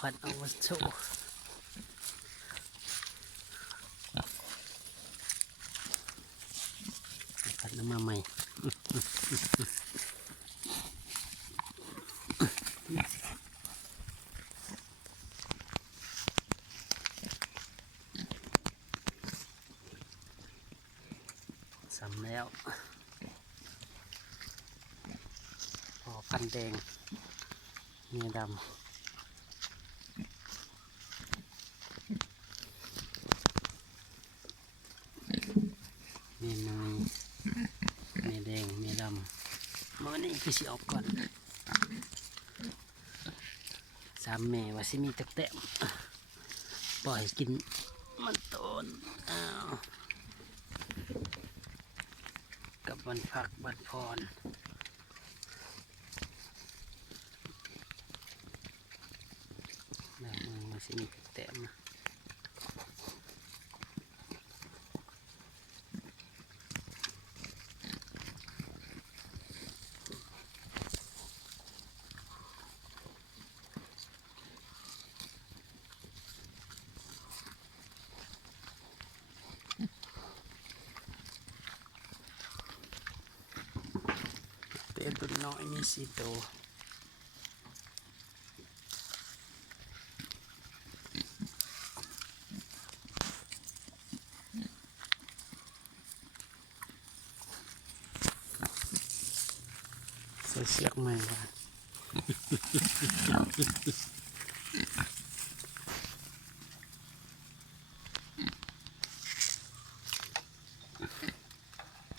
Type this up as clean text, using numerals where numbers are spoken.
พันเอามาโชว์พันน้ำมาใหม่สำแล้วพอพันแดงเมียดำเมียน้อยเมียแดงเมียดำมื่อนี้คือสิออกก่อนสามแม่ว่าสิมีตะแตะปล่อยกินมันต้นอ้าวกับวันพักวันพรแล้วมึงมาสิมีแต้มเป็ดตัวน้อยมี4 ตัวใส่เชือกใหม่ว่ะ